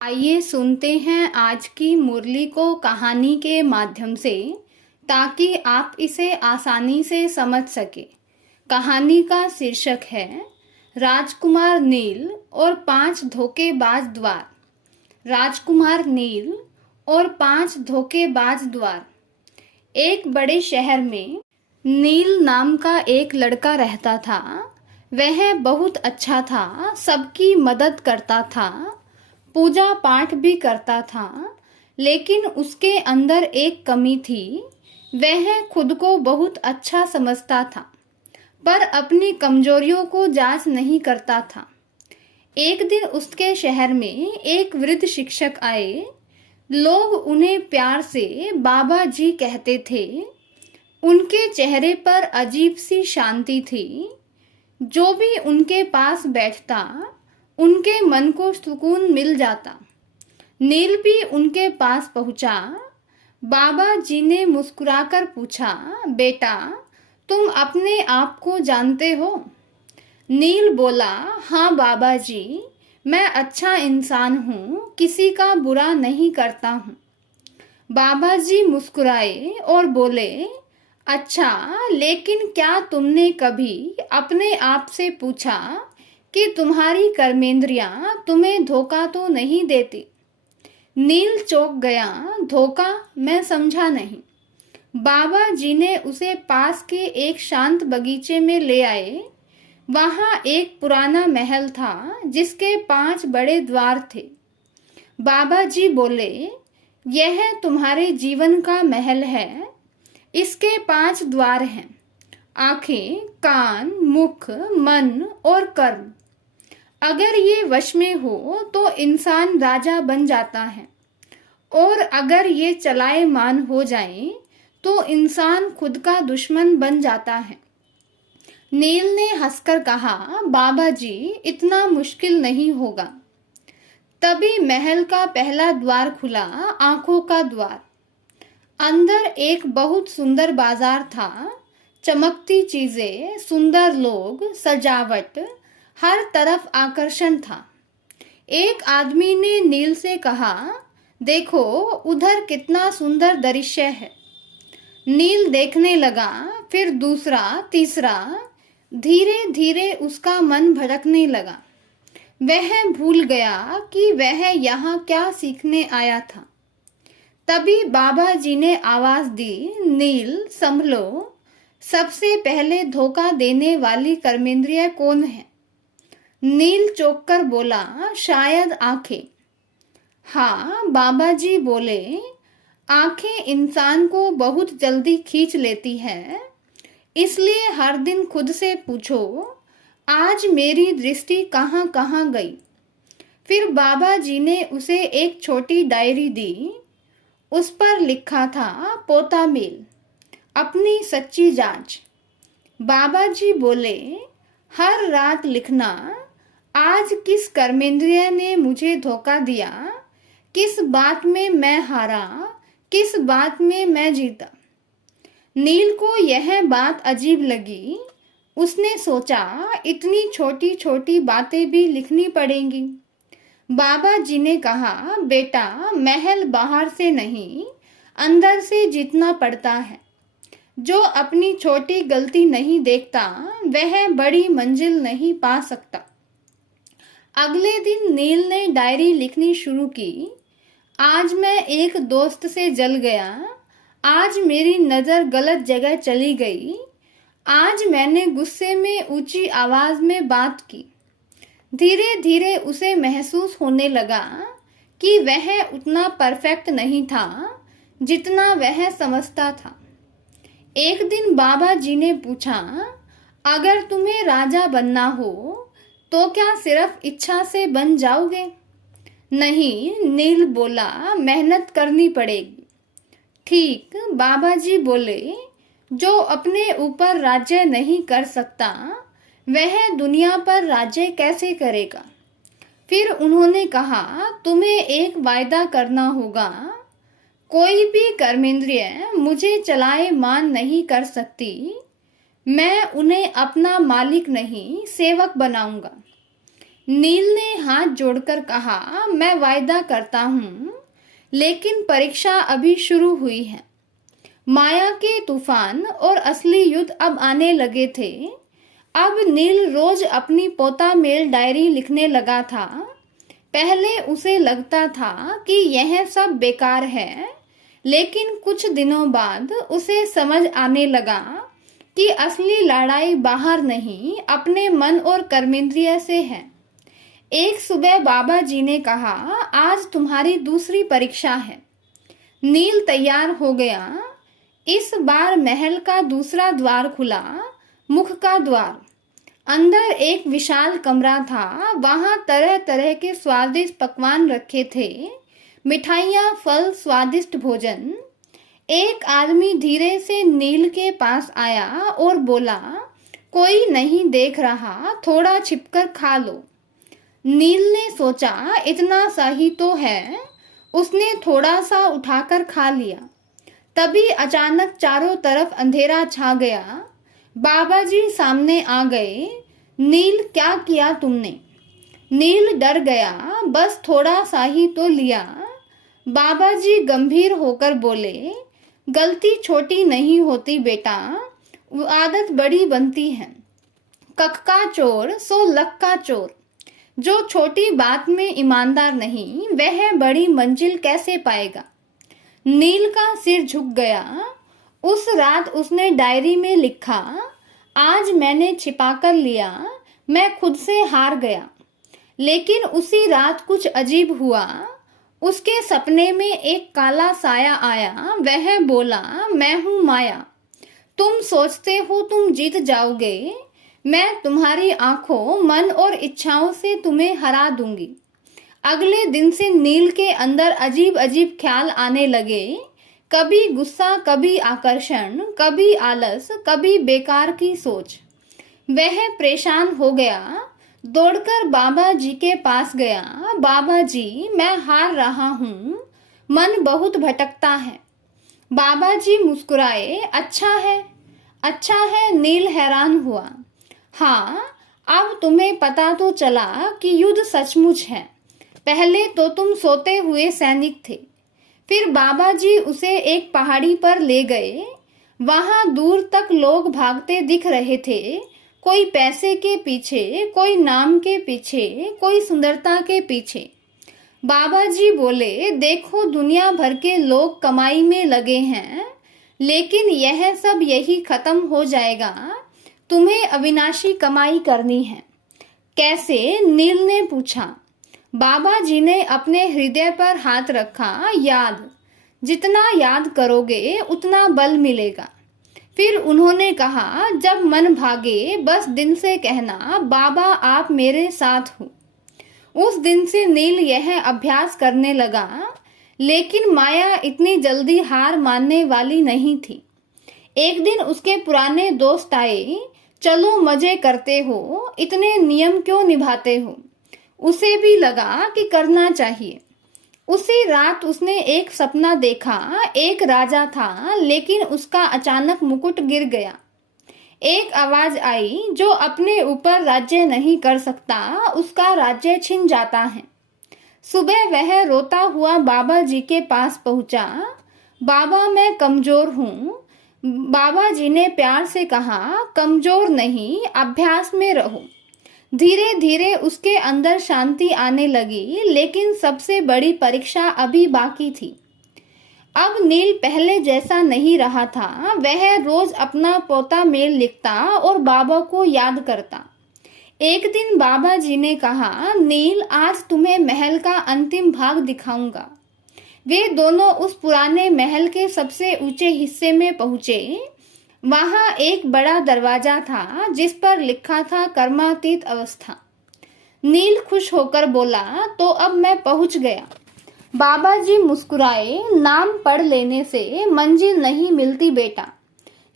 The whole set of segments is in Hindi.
आइए सुनते हैं आज की मुरली को कहानी के माध्यम से, ताकि आप इसे आसानी से समझ सके। कहानी का शीर्षक है राजकुमार नील और 5 धोखेबाज द्वार। राजकुमार नील और 5 धोखेबाज द्वार। एक बड़े शहर में नील नाम का एक लड़का रहता था। वह बहुत अच्छा था, सबकी मदद करता था, पूजा पाठ भी करता था। लेकिन उसके अंदर एक कमी थी। वह खुद को बहुत अच्छा समझता था, पर अपनी कमजोरियों को जांच नहीं करता था। एक दिन उसके शहर में एक वृद्ध शिक्षक आए। लोग उन्हें प्यार से बाबा जी कहते थे। उनके चेहरे पर अजीब सी शांति थी। जो भी उनके पास बैठता, उनके मन को सुकून मिल जाता। नील भी उनके पास पहुंचा। बाबा जी ने मुस्कुराकर पूछा, बेटा, तुम अपने आप को जानते हो? नील बोला, हाँ बाबा जी, मैं अच्छा इंसान हूँ, किसी का बुरा नहीं करता हूँ। बाबा जी मुस्कुराए और बोले, अच्छा, लेकिन क्या तुमने कभी अपने आप से पूछा कि तुम्हारी कर्मेंद्रियां तुम्हें धोखा तो नहीं देती? नील चौंक गया। धोखा? मैं समझा नहीं। बाबा जी ने उसे पास के एक शांत बगीचे में ले आए। वहां एक पुराना महल था, जिसके 5 बड़े द्वार थे। बाबा जी बोले, यह तुम्हारे जीवन का महल है। इसके 5 द्वार हैं: आंखें, कान, मुख, मन और कर्म। अगर ये वश में हो तो इंसान राजा बन जाता है, और अगर ये चलाएमान हो जाए तो इंसान खुद का दुश्मन बन जाता है। नील ने हंसकर कहा, बाबा जी, इतना मुश्किल नहीं होगा। तभी महल का पहला द्वार खुला, आंखों का द्वार। अंदर एक बहुत सुंदर बाजार था। चमकती चीजें, सुंदर लोग, सजावट, हर तरफ आकर्षण था। एक आदमी ने नील से कहा, देखो, उधर कितना सुंदर दृश्य है। नील देखने लगा, फिर दूसरा, तीसरा। धीरे धीरे उसका मन भटकने लगा। वह भूल गया कि वह यहाँ क्या सीखने आया था। तभी बाबा जी ने आवाज दी, नील, संभलो। सबसे पहले धोखा देने वाली कर्मेंद्रिय कौन है? नील चौंक कर बोला, शायद आंखें। हाँ, बाबा जी बोले, आंखें इंसान को बहुत जल्दी खींच लेती है। इसलिए हर दिन खुद से पूछो, आज मेरी दृष्टि कहाँ कहाँ गई? फिर बाबा जी ने उसे एक छोटी डायरी दी। उस पर लिखा था, पोता मेल, अपनी सच्ची जांच। बाबा जी बोले, हर रात लिखना, आज किस कर्मेंद्रिय ने मुझे धोखा दिया, किस बात में मैं हारा, किस बात में मैं जीता। नील को यह बात अजीब लगी। उसने सोचा, इतनी छोटी छोटी बातें भी लिखनी पड़ेंगी। बाबा जी ने कहा, बेटा, महल बाहर से नहीं, अंदर से जीतना पड़ता है। जो अपनी छोटी गलती नहीं देखता, वह बड़ी मंजिल नहीं पा सकता। अगले दिन नील ने डायरी लिखनी शुरू की। आज मैं एक दोस्त से जल गया। आज मेरी नजर गलत जगह चली गई। आज मैंने गुस्से में ऊंची आवाज में बात की। धीरे धीरे उसे महसूस होने लगा कि वह उतना परफेक्ट नहीं था जितना वह समझता था। एक दिन बाबा जी ने पूछा, अगर तुम्हें राजा बनना हो तो क्या सिर्फ इच्छा से बन जाओगे? नहीं, नील बोला, मेहनत करनी पड़ेगी। ठीक, बाबा जी बोले, जो अपने ऊपर राज्य नहीं कर सकता, वह दुनिया पर राज्य कैसे करेगा? फिर उन्होंने कहा, तुम्हें एक वायदा करना होगा। कोई भी कर्मेंद्रिय मुझे चलाए मान नहीं कर सकती। मैं उन्हें अपना मालिक नहीं, सेवक बनाऊंगा। नील ने हाथ जोड़कर कहा, मैं वायदा करता हूँ, लेकिन परीक्षा अभी शुरू हुई है। माया के तूफान और असली युद्ध अब आने लगे थे। अब नील रोज अपनी पोता मेल डायरी लिखने लगा था। पहले उसे लगता था कि यह सब बेकार है, लेकिन कुछ दिनों बाद उसे समझ आने लगा कि असली लड़ाई बाहर नहीं, अपने मन और कर्मेंद्रिय से है। एक सुबह बाबा जी ने कहा, आज तुम्हारी दूसरी परीक्षा है। नील तैयार हो गया। इस बार महल का दूसरा द्वार खुला, मुख का द्वार। अंदर एक विशाल कमरा था। वहां तरह तरह के स्वादिष्ट पकवान रखे थे, मिठाइयाँ, फल, स्वादिष्ट भोजन। एक आदमी धीरे से नील के पास आया और बोला, कोई नहीं देख रहा, थोड़ा छिपकर खा लो। नील ने सोचा, इतना सा ही तो है। उसने थोड़ा सा उठाकर खा लिया। तभी अचानक चारों तरफ अंधेरा छा गया। बाबा जी सामने आ गए। नील, क्या किया तुमने? नील डर गया। बस थोड़ा सा ही तो लिया। बाबा जी गंभीर होकर बोले, गलती छोटी नहीं होती बेटा, वो आदत बड़ी बनती है। कख का चोर सो लख का चोर। जो छोटी बात में ईमानदार नहीं, वह बड़ी मंजिल कैसे पाएगा? नील का सिर झुक गया। उस रात उसने डायरी में लिखा, आज मैंने छिपाकर लिया, मैं खुद से हार गया। लेकिन उसी रात कुछ अजीब हुआ। उसके सपने में एक काला साया आया। वह बोला, मैं हूं माया। तुम सोचते हो तुम जीत जाओगे, मैं तुम्हारी आंखों, मन और इच्छाओं से तुम्हें हरा दूंगी। अगले दिन से नील के अंदर अजीब अजीब ख्याल आने लगे। कभी गुस्सा, कभी आकर्षण, कभी आलस, कभी बेकार की सोच। वह परेशान हो गया। दौड़कर बाबा जी के पास गया। बाबा जी, मैं हार रहा हूँ, मन बहुत भटकता है। बाबा जी मुस्कुराए। अच्छा है। नील हैरान हुआ। हाँ, अब तुम्हें पता तो चला कि युद्ध सचमुच है। पहले तो तुम सोते हुए सैनिक थे। फिर बाबा जी उसे एक पहाड़ी पर ले गए। वहां दूर तक लोग भागते दिख रहे थे, कोई पैसे के पीछे, कोई नाम के पीछे, कोई सुंदरता के पीछे। बाबा जी बोले, देखो दुनिया भर के लोग कमाई में लगे हैं, लेकिन यह सब यही खत्म हो जाएगा। तुम्हें अविनाशी कमाई करनी है। कैसे? नील ने पूछा। बाबा जी ने अपने हृदय पर हाथ रखा। याद, जितना याद करोगे उतना बल मिलेगा। फिर उन्होंने कहा, जब मन भागे बस दिन से कहना, बाबा आप मेरे साथ हो। उस दिन से नील यह अभ्यास करने लगा। लेकिन माया इतनी जल्दी हार मानने वाली नहीं थी। एक दिन उसके पुराने दोस्त आए। चलो मजे करते हो, इतने नियम क्यों निभाते हो? उसे भी लगा कि करना चाहिए। उसी रात उसने एक सपना देखा। एक राजा था, लेकिन उसका अचानक मुकुट गिर गया। एक आवाज आई, जो अपने ऊपर राज्य नहीं कर सकता, उसका राज्य छिन जाता है। सुबह वह रोता हुआ बाबा जी के पास पहुंचा। बाबा, मैं कमजोर हूँ। बाबा जी ने प्यार से कहा, कमजोर नहीं, अभ्यास में रहो। धीरे धीरे उसके अंदर शांति आने लगी। लेकिन सबसे बड़ी परीक्षा अभी बाकी थी। अब नील पहले जैसा नहीं रहा था। वह रोज अपना पोता मेल लिखता और बाबा को याद करता। एक दिन बाबा जी ने कहा, नील, आज तुम्हें महल का अंतिम भाग दिखाऊंगा। वे दोनों उस पुराने महल के सबसे ऊंचे हिस्से में पहुंचे। वहां एक बड़ा दरवाजा था, जिस पर लिखा था कर्मातीत अवस्था। नील खुश होकर बोला, तो अब मैं पहुंच गया। बाबा जी मुस्कुराए। नाम पढ़ लेने से मंजिल नहीं मिलती बेटा।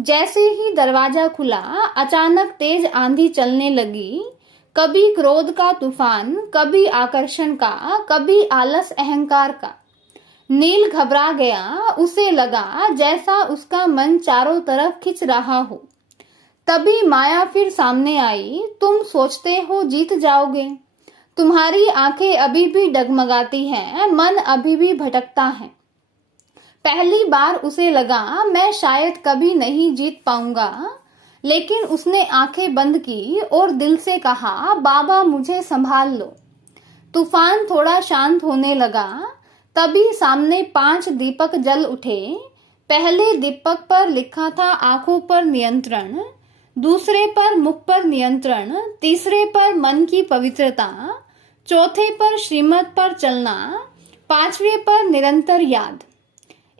जैसे ही दरवाजा खुला, अचानक तेज आंधी चलने लगी। कभी क्रोध का तूफान, कभी आकर्षण का, कभी आलस अहंकार का। नील घबरा गया। उसे लगा जैसा उसका मन चारों तरफ खिंच रहा हो। तभी माया फिर सामने आई। तुम सोचते हो जीत जाओगे, तुम्हारी आंखें अभी भी डगमगाती हैं, मन अभी भी भटकता है। पहली बार उसे लगा मैं शायद कभी नहीं जीत पाऊंगा, लेकिन उसने आंखें बंद की और दिल से कहा, बाबा मुझे संभाल लो। तूफान थोड़ा शांत होने लगा। तभी सामने 5 दीपक जल उठे। पहले दीपक पर लिखा था आंखों पर नियंत्रण, दूसरे पर मुख पर नियंत्रण, तीसरे पर मन की पवित्रता, चौथे पर श्रीमत पर चलना, 5वें पर निरंतर याद।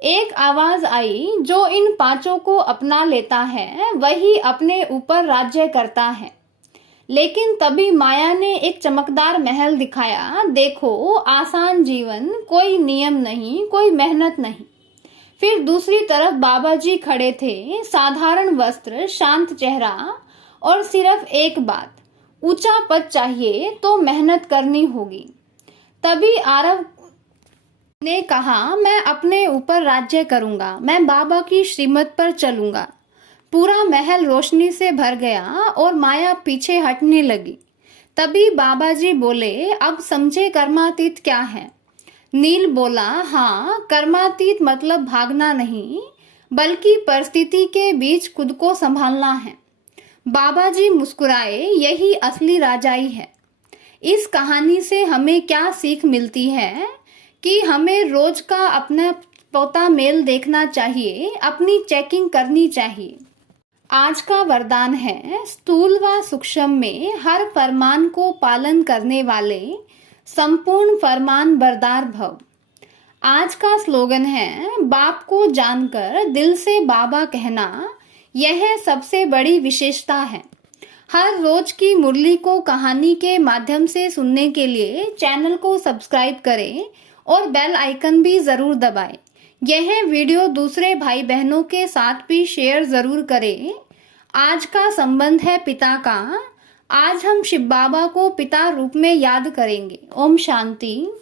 एक आवाज आई, जो इन 5 को अपना लेता है वही अपने ऊपर राज्य करता है। लेकिन तभी माया ने एक चमकदार महल दिखाया। देखो, आसान जीवन, कोई नियम नहीं, कोई मेहनत नहीं। फिर दूसरी तरफ बाबा जी खड़े थे, साधारण वस्त्र, शांत चेहरा और सिर्फ एक बात, ऊंचा पद चाहिए तो मेहनत करनी होगी। तभी आरव ने कहा, मैं अपने ऊपर राज्य करूंगा, मैं बाबा की श्रीमत पर चलूंगा। पूरा महल रोशनी से भर गया और माया पीछे हटने लगी। तभी बाबा जी बोले, अब समझे कर्मातीत क्या है? नील बोला, हाँ, कर्मातीत मतलब भागना नहीं, बल्कि परिस्थिति के बीच खुद को संभालना है। बाबा जी मुस्कुराए, यही असली राजाई है। इस कहानी से हमें क्या सीख मिलती है कि हमें रोज का अपना पोता मेल देखना चाहिए, अपनी चेकिंग करनी चाहिए। आज का वरदान है, स्थूल व सूक्ष्म में हर फरमान को पालन करने वाले संपूर्ण फरमान बरदार भव। आज का स्लोगन है, बाप को जानकर दिल से बाबा कहना, यह सबसे बड़ी विशेषता है। हर रोज की मुरली को कहानी के माध्यम से सुनने के लिए चैनल को सब्सक्राइब करें और बेल आइकन भी जरूर दबाएं। यह वीडियो दूसरे भाई बहनों के साथ भी शेयर जरूर करें। आज का संबंध है पिता का। आज हम शिव बाबा को पिता रूप में याद करेंगे। ओम शांति।